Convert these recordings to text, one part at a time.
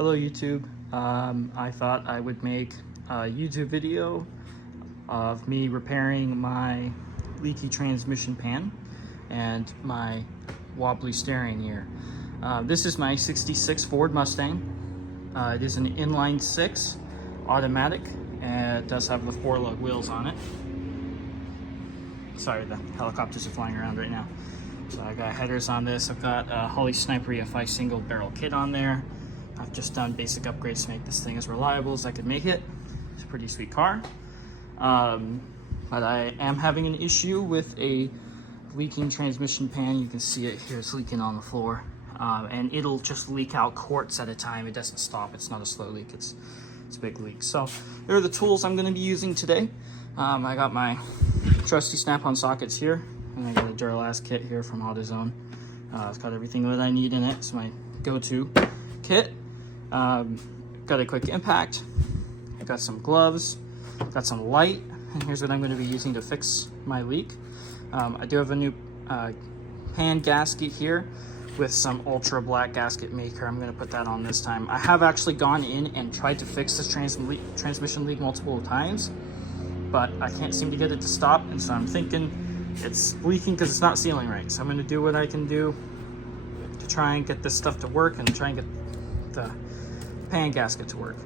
Hello YouTube. I thought I would make a YouTube video of me repairing my leaky transmission pan and my wobbly steering gear. This is my 66 Ford Mustang. It is an inline 6 automatic and it does have the 4-lug wheels on it. Sorry, the helicopters are flying around right now. So I got headers on this. I've got a Holley Sniper EFI single barrel kit on there. I've just done basic upgrades to make this thing as reliable as I could make it. It's a pretty sweet car. But I am having an issue with a leaking transmission pan. You can see it here, it's leaking on the floor. And it'll just leak out quarts at a time. It doesn't stop, it's not a slow leak, it's a big leak. So there are the tools I'm gonna be using today. I got my trusty snap-on sockets here, and I got a Duralast kit here from AutoZone. It's got everything that I need in it. It's my go-to kit. Got a quick impact. I got some gloves, got some light, and here's what I'm going to be using to fix my leak. I do have a new pan gasket here with some ultra black gasket maker. I'm going to put that on this time. I have actually gone in and tried to fix this transmission leak multiple times, but I can't seem to get it to stop, and so I'm thinking it's leaking because it's not sealing right. So I'm going to do what I can do to try and get this stuff to work and try and get the pan gasket to work.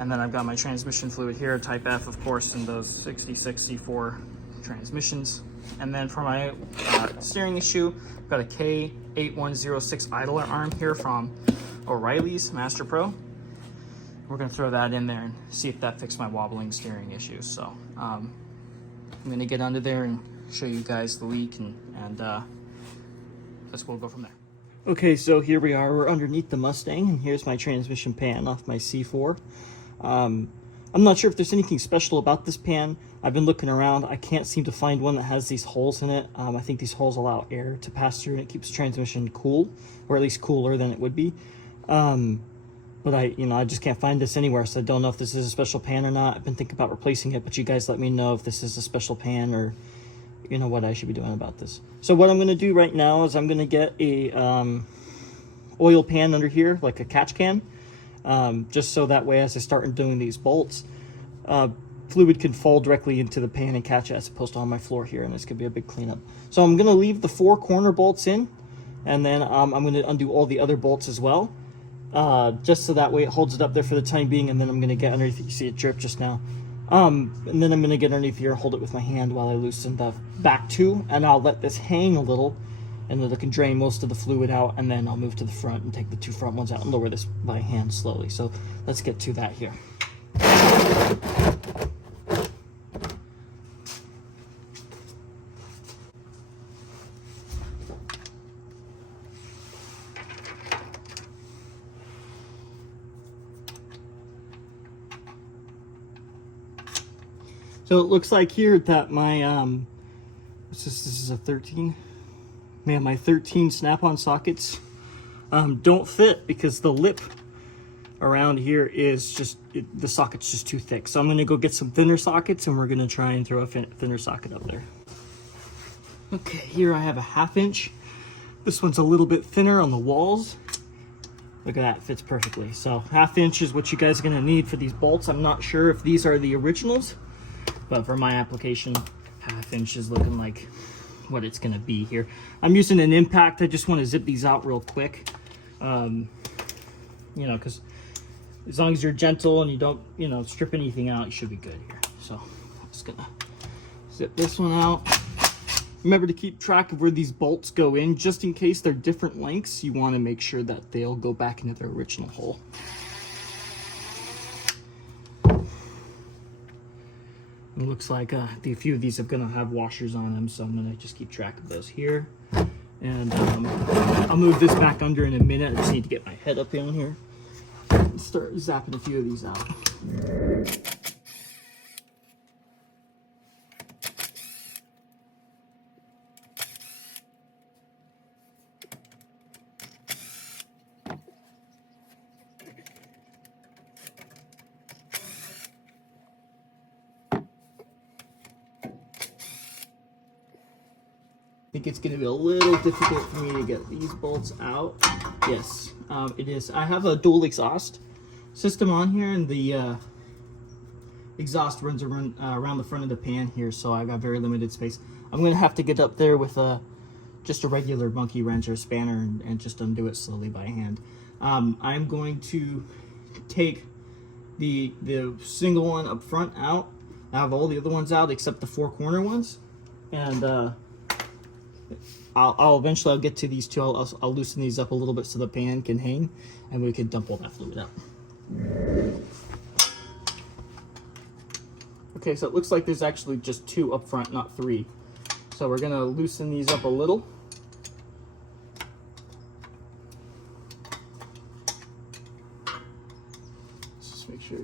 And then I've got my transmission fluid here, type F of course, in those 66 C4 transmissions. And then for my steering issue, I've got a K8106 idler arm here from O'Reilly's Master Pro. We're gonna throw that in there and see if that fixed my wobbling steering issues. So I'm gonna get under there and show you guys the leak, and we'll go from there. Okay, so here we are, we're underneath the Mustang, and here's my transmission pan off my C4. I'm not sure if there's anything special about this pan. I've been looking around, I can't seem to find one that has these holes in it. I think these holes allow air to pass through and it keeps the transmission cool, or at least cooler than it would be. But I just can't find this anywhere, so I don't know if this is a special pan or not. I've been thinking about replacing it, but you guys let me know if this is a special pan or what I should be doing about this. So what I'm going to do right now is I'm going to get a oil pan under here, like a catch can, just so that way as I start doing these bolts, fluid can fall directly into the pan and catch it as opposed to on my floor here, and this could be a big cleanup. So I'm going to leave the 4 corner bolts in, and then I'm going to undo all the other bolts as well, just so that way it holds it up there for the time being, and then I'm going to get underneath. You see it drip just now. And then I'm going to get underneath here, hold it with my hand while I loosen the back 2, and I'll let this hang a little, and then it can drain most of the fluid out, and then I'll move to the front and take the 2 front ones out and lower this by hand slowly. So let's get to that here. So it looks like here that my this is a 13. Man, my 13 snap-on sockets don't fit because the lip around here is just the socket's just too thick. So I'm gonna go get some thinner sockets, and we're gonna try and throw a thinner socket up there. Okay, here I have a 1/2 inch. This one's a little bit thinner on the walls. Look at that, it fits perfectly. So 1/2 inch is what you guys are gonna need for these bolts. I'm not sure if these are the originals, but for my application, 1/2 inch is looking like what it's gonna be here. I'm using an impact. I just want to zip these out real quick. Because as long as you're gentle and you don't, strip anything out, you should be good here. So I'm just gonna zip this one out. Remember to keep track of where these bolts go in, just in case they're different lengths. You want to make sure that they'll go back into their original hole. It looks like a few of these are going to have washers on them, so I'm going to just keep track of those here. And I'll move this back under in a minute. I just need to get my head up in here and start zapping a few of these out. I think it's going to be a little difficult for me to get these bolts out. Yes, it is. I have a dual exhaust, system on here, and the exhaust runs around the front of the pan here, so I've got very limited space. I'm gonna have to get up there with just a regular monkey wrench or spanner and just undo it slowly by hand. I'm going to take the single one up front out. I have all the other ones out except the 4 corner ones, and I'll eventually get to these two. I'll loosen these up a little bit so the pan can hang, and we can dump all that fluid out. Okay, so it looks like there's actually just 2 up front, not 3. So we're gonna loosen these up a little. Just make sure,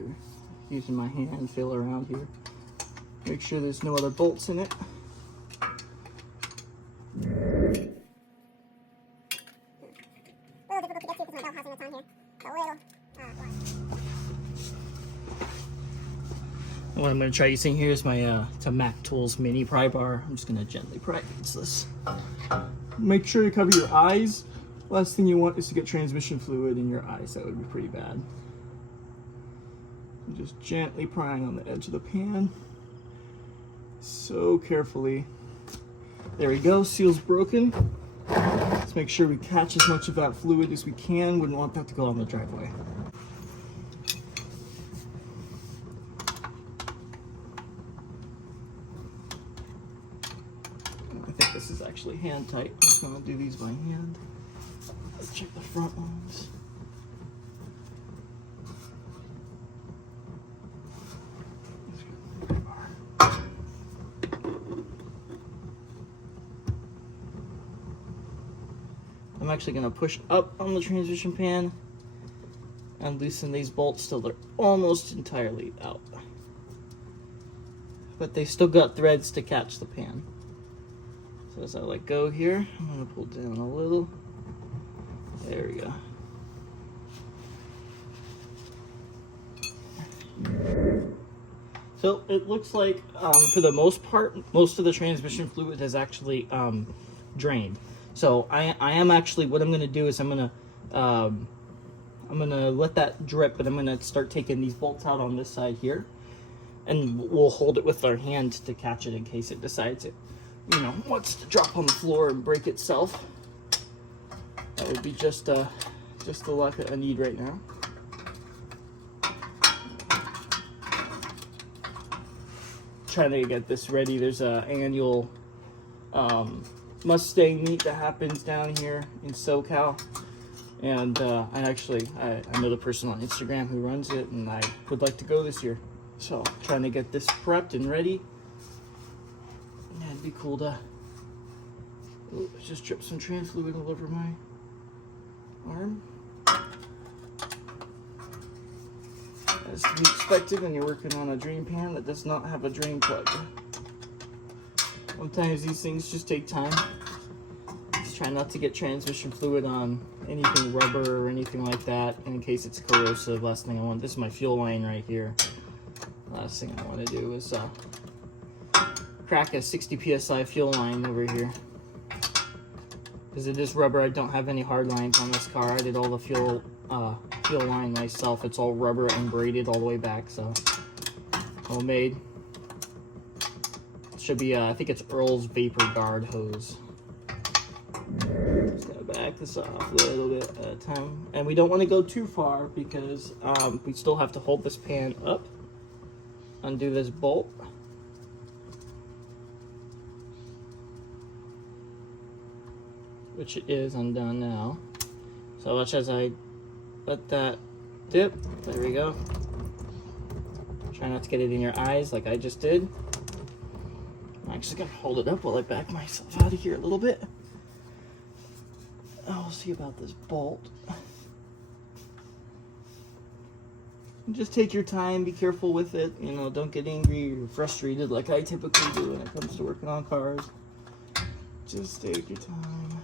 using my hand, feel around here. Make sure there's no other bolts in it. What I'm going to try using here is my it's a Mac Tools mini pry bar. I'm just going to gently pry against this. Make sure you cover your eyes. Last thing you want is to get transmission fluid in your eyes. That would be pretty bad. I'm just gently prying on the edge of the pan. So carefully. There we go, seal's broken. Let's make sure we catch as much of that fluid as we can. Wouldn't want that to go on the driveway. This is actually hand tight. I'm just gonna do these by hand. Let's check the front ones. I'm actually gonna push up on the transmission pan and loosen these bolts till they're almost entirely out. But they still got threads to catch the pan. So as I let go here, I'm going to pull down a little. There we go. So it looks like, for the most part, most of the transmission fluid has actually drained. So I am actually, what I'm going to do is I'm going to let that drip, but I'm going to start taking these bolts out on this side here, and we'll hold it with our hand to catch it in case it decides it, wants to drop on the floor and break itself. That would be just the luck that I need right now. Trying to get this ready. There's a annual Mustang meet that happens down here in SoCal, and I know the person on Instagram who runs it, and I would like to go this year. So trying to get this prepped and ready. Yeah, it'd be cool to just drip some trans fluid all over my arm. As to be expected when you're working on a drain pan that does not have a drain plug. Sometimes these things just take time. Just try not to get transmission fluid on anything rubber or anything like that, in case it's corrosive. Last thing I want, this is my fuel line right here. Last thing I want to do is crack a 60 psi fuel line over here. Because it is rubber, I don't have any hard lines on this car. I did all the fuel line myself. It's all rubber and braided all the way back, so homemade. It should be, I think it's Earl's Vapor Guard hose. Just gotta back this off a little bit at a time. And we don't want to go too far because we still have to hold this pan up. Undo this bolt. Which it is undone now. So watch as I let that dip. There we go. Try not to get it in your eyes like I just did. I'm actually gonna hold it up while I back myself out of here a little bit. We'll see about this bolt. Just take your time, be careful with it, don't get angry or frustrated like I typically do when it comes to working on cars. Just take your time.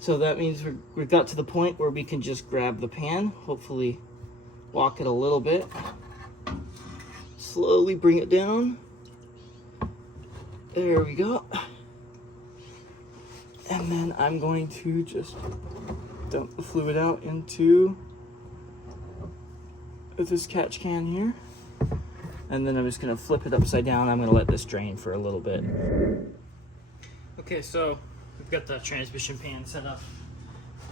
So that means we've got to the point where we can just grab the pan, hopefully lock it a little bit, slowly bring it down. There we go. And then I'm going to just dump the fluid out into this catch can here. And then I'm just gonna flip it upside down. I'm gonna let this drain for a little bit. Okay, so we've got the transmission pan set up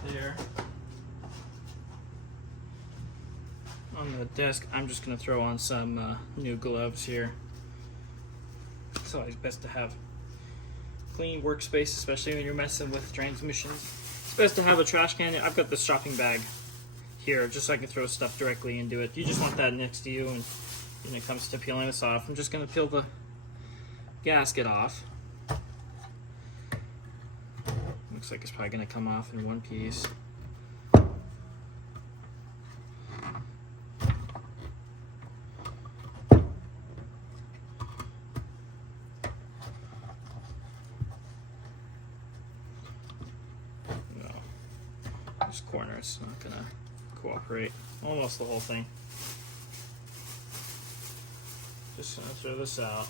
there. On the desk, I'm just gonna throw on some new gloves here. It's always best to have clean workspace, especially when you're messing with transmissions. It's best to have a trash can. I've got this shopping bag here just so I can throw stuff directly into it. You just want that next to you. And when it comes to peeling this off, I'm just going to peel the gasket off. Looks like it's probably going to come off in one piece. This corner is not going to cooperate. Almost the whole thing. Just going to throw this out.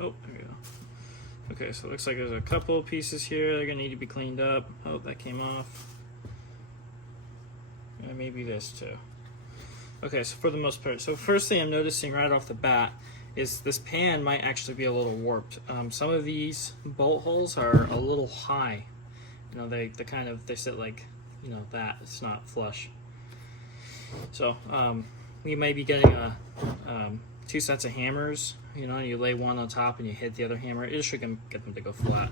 Oh, there we go. Okay, so it looks like there's a couple of pieces here that are going to need to be cleaned up. Oh, that came off. And maybe this too. Okay, so for the most part, so first thing I'm noticing right off the bat is this pan might actually be a little warped. Some of these bolt holes are a little high. You know, they sit like, you know, that. It's not flush. So you may be getting two sets of hammers. You know, you lay one on top and you hit the other hammer. It should get them to go flat.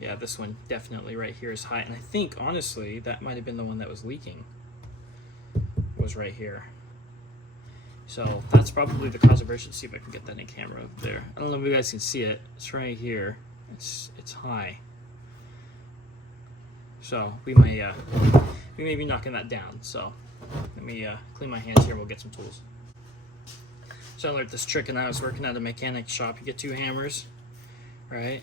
Yeah, this one definitely right here is high. And I think, honestly, that might have been the one that was leaking. Was right here. So that's probably the cause of error. See if I can get that in camera up there. I don't know if you guys can see it. It's right here. It's high. So we may be knocking that down. So let me clean my hands here and we'll get some tools. So I learned this trick and I was working at a mechanic shop. You get two hammers, right?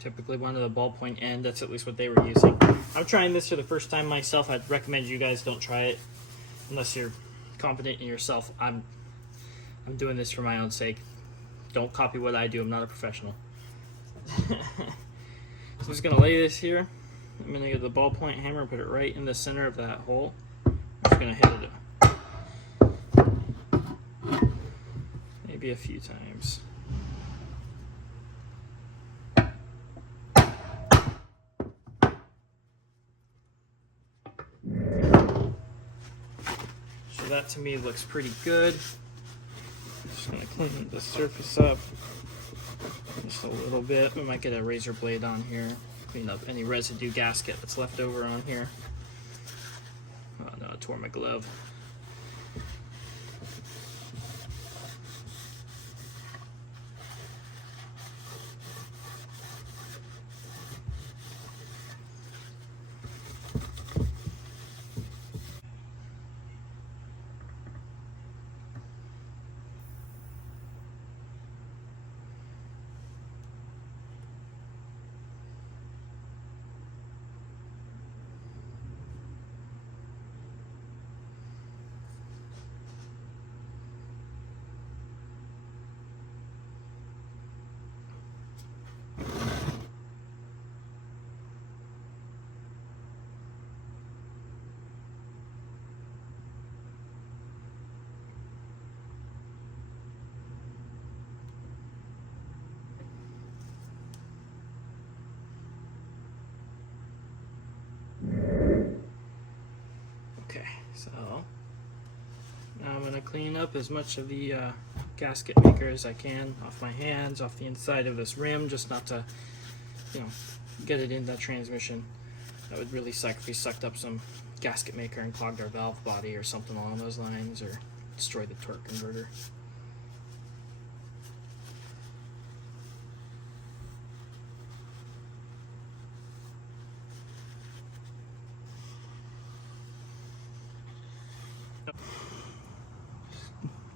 Typically one at the ballpoint end. That's at least what they were using. I'm trying this for the first time myself. I'd recommend you guys don't try it unless you're confident in yourself. I'm doing this for my own sake. Don't copy what I do. I'm not a professional. So I'm just gonna lay this here. I'm gonna get the ballpoint hammer and put it right in the center of that hole. I'm just gonna hit it maybe a few times. So that to me looks pretty good. I'm just gonna clean the surface up just a little bit. We might get a razor blade on here. Clean up any residue gasket that's left over on here. Oh no, I tore my glove. Okay, so now I'm going to clean up as much of the gasket maker as I can off my hands, off the inside of this rim, just not to, you know, get it in that transmission. That would really suck if we sucked up some gasket maker and clogged our valve body or something along those lines, or destroyed the torque converter.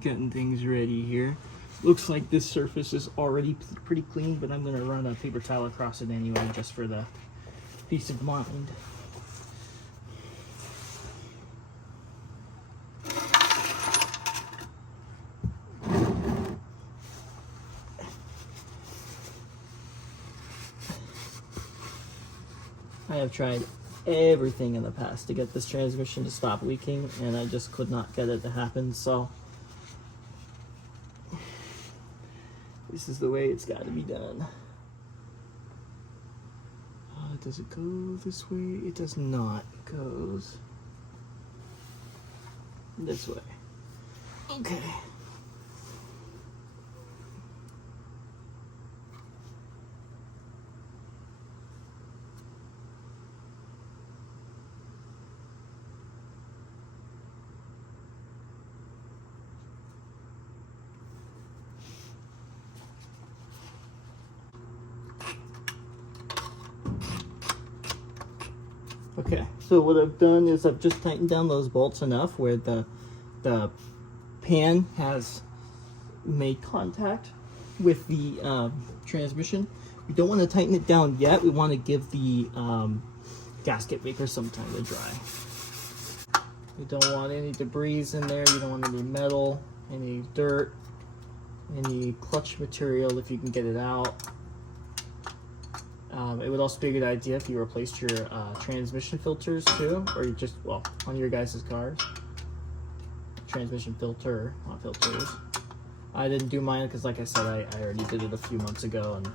Getting things ready here. Looks like this surface is already pretty clean, but I'm going to run a paper towel across it anyway, just for the peace of mind. I have tried everything in the past to get this transmission to stop leaking, and I just could not get it to happen, so this is the way it's got to be done. Does it go this way? It does not. It goes this way. Okay. Okay, so what I've done is I've just tightened down those bolts enough where the pan has made contact with the transmission. We don't want to tighten it down yet. We want to give the gasket maker some time to dry. You don't want any debris in there. You don't want any metal, any dirt, any clutch material if you can get it out. It would also be a good idea if you replaced your transmission filters too, or you just, well, on your guys' cars. Transmission filter, not filters. I didn't do mine because, like I said, I already did it a few months ago, and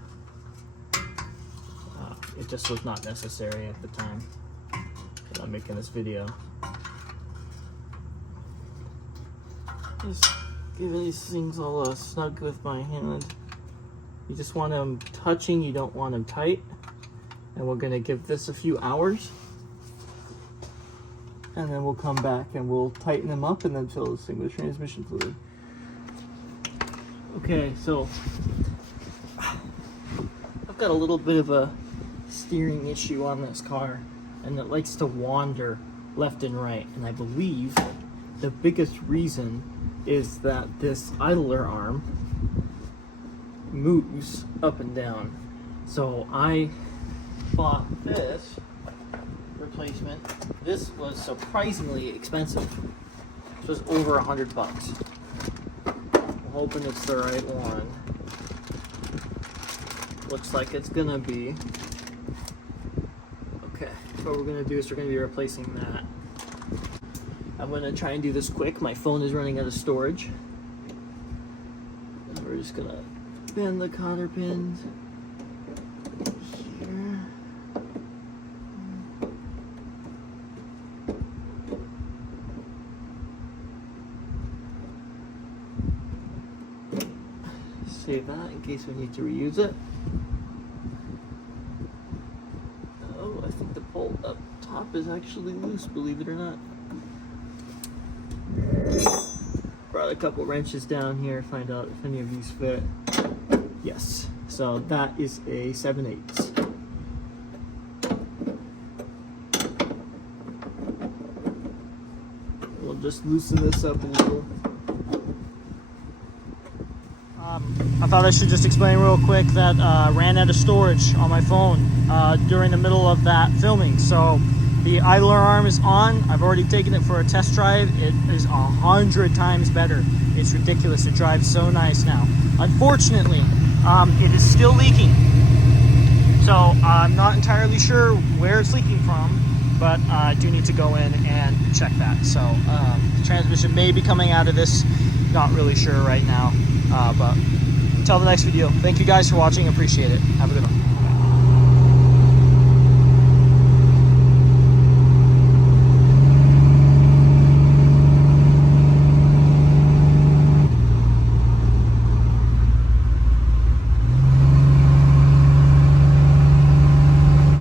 it just was not necessary at the time that I'm making this video. Just giving these things all snug with my hand. You just want them touching, you don't want them tight. And we're gonna give this a few hours. And then we'll come back and we'll tighten them up and then fill this thing with transmission fluid. Okay, so I've got a little bit of a steering issue on this car, and it likes to wander left and right. And I believe the biggest reason is that this idler arm moves up and down. So I bought this replacement. This was surprisingly expensive. It was over $100. I'm hoping it's the right one. Looks like it's gonna be. Okay, so what we're gonna do is we're gonna be replacing that. I'm gonna try and do this quick. My phone is running out of storage. And we're just gonna bend the cotter pins here. Save that in case we need to reuse it. Oh, I think the bolt up top is actually loose, believe it or not. Brought a couple wrenches down here, find out if any of these fit. Yes, so that is a 7/8. We'll just loosen this up a little. I thought I should just explain real quick that ran out of storage on my phone during the middle of that filming. So the idler arm is on. I've already taken it for a test drive. It is 100 times better. It's ridiculous. It drives so nice now. Unfortunately, it is still leaking. So I'm not entirely sure where it's leaking from, but I do need to go in and check that. So the transmission may be coming out of this. Not really sure right now, but until the next video, thank you guys for watching. Appreciate it. Have a good one.